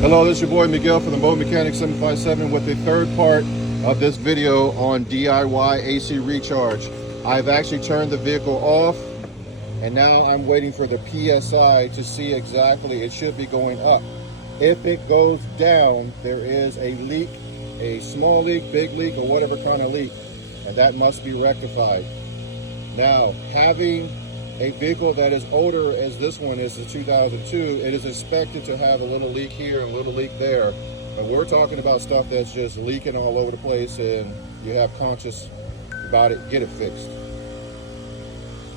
Hello, this is your boy Miguel from the Mobile Mechanic 757 with the third part of this video on DIY AC recharge. I've actually turned the vehicle off and now I'm waiting for the PSI to see exactly. It should be going up. If it goes down, there is a leak, a small leak, big leak, or whatever kind of leak, and that must be rectified. Now, having a vehicle that is older as this one is, the 2002, it is expected to have a little leak here and a little leak there. But we're talking about stuff that's just leaking all over the place and you have conscious about it, get it fixed.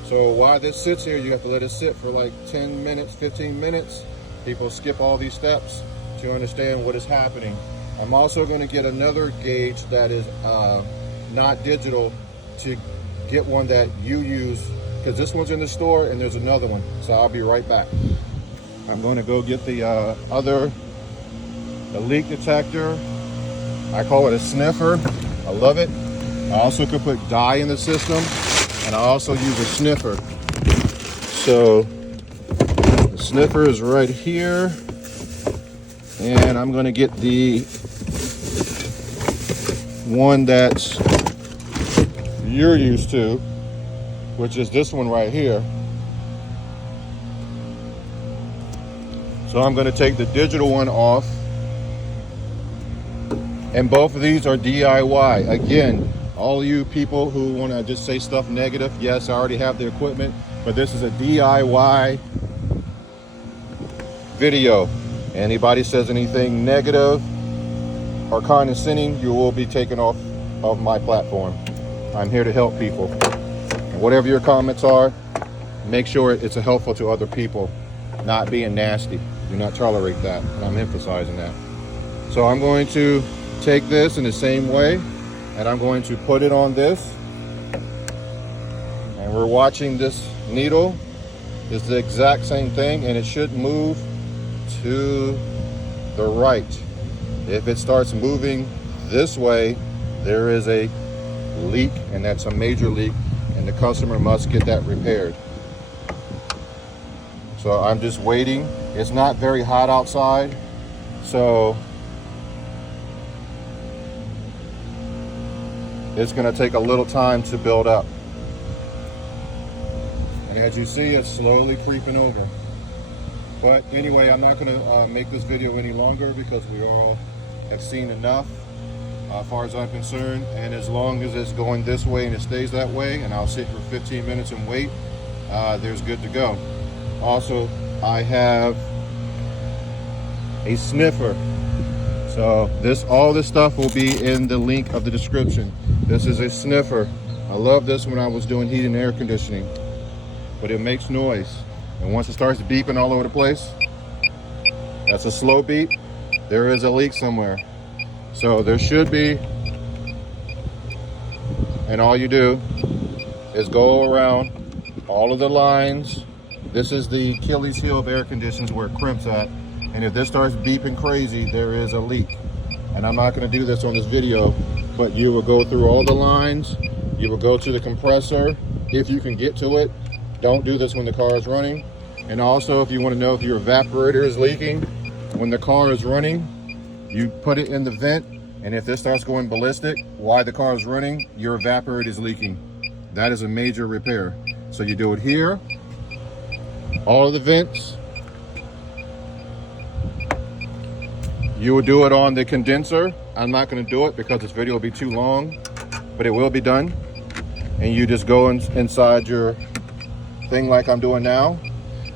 So while this sits here, you have to let it sit for like 10 minutes, 15 minutes. People skip all these steps to understand what is happening. I'm also going to get another gauge that is not digital to get one that you use, because this one's in the store and there's another one. So I'll be right back. I'm going to go get the leak detector. I call it a sniffer. I love it. I also could put dye in the system, and I also use a sniffer. So the sniffer is right here, and I'm going to get the one that you're used to, which is this one right here. So I'm going to take the digital one off, and both of these are DIY. Again, all you people who want to just say stuff negative, yes, I already have the equipment, but this is a DIY video. Anybody says anything negative or condescending, you will be taken off of my platform. I'm here to help people. Whatever your comments are, make sure it's helpful to other people, not being nasty. Do not tolerate that, and I'm emphasizing that. So I'm going to take this in the same way, and I'm going to put it on this. And we're watching this needle. It's the exact same thing, and it should move to the right. If it starts moving this way, there is a leak, and that's a major leak, and the customer must get that repaired. So I'm just waiting. It's not very hot outside, so it's going to take a little time to build up. And as you see, it's slowly creeping over. But anyway, I'm not going to make this video any longer because we all have seen enough. As far as I'm concerned, and as long as it's going this way and it stays that way, and I'll sit for 15 minutes and wait, there's good to go. Also, I have a sniffer. So all this stuff will be in the link of the description. This is a sniffer. I love this when I was doing heat and air conditioning, but it makes noise. And once it starts beeping all over the place, that's a slow beep. There is a leak somewhere. So there should be, and all you do is go around all of the lines. This is the Achilles heel of air conditioners where it crimps at. And if this starts beeping crazy, there is a leak. And I'm not going to do this on this video, but you will go through all the lines. You will go to the compressor if you can get to it. Don't do this when the car is running. And also, if you want to know if your evaporator is leaking when the car is running, you put it in the vent, and if this starts going ballistic while the car is running, your evaporator is leaking. That is a major repair. So you do it here, all of the vents. You will do it on the condenser. I'm not going to do it because this video will be too long, but it will be done. And you just go inside your thing like I'm doing now.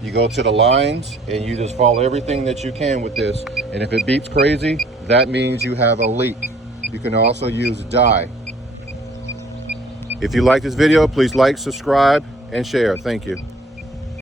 You go to the lines and you just follow everything that you can with this. And if it beeps crazy, that means you have a leak. You can also use dye. If you like this video, please like, subscribe, and share. Thank you.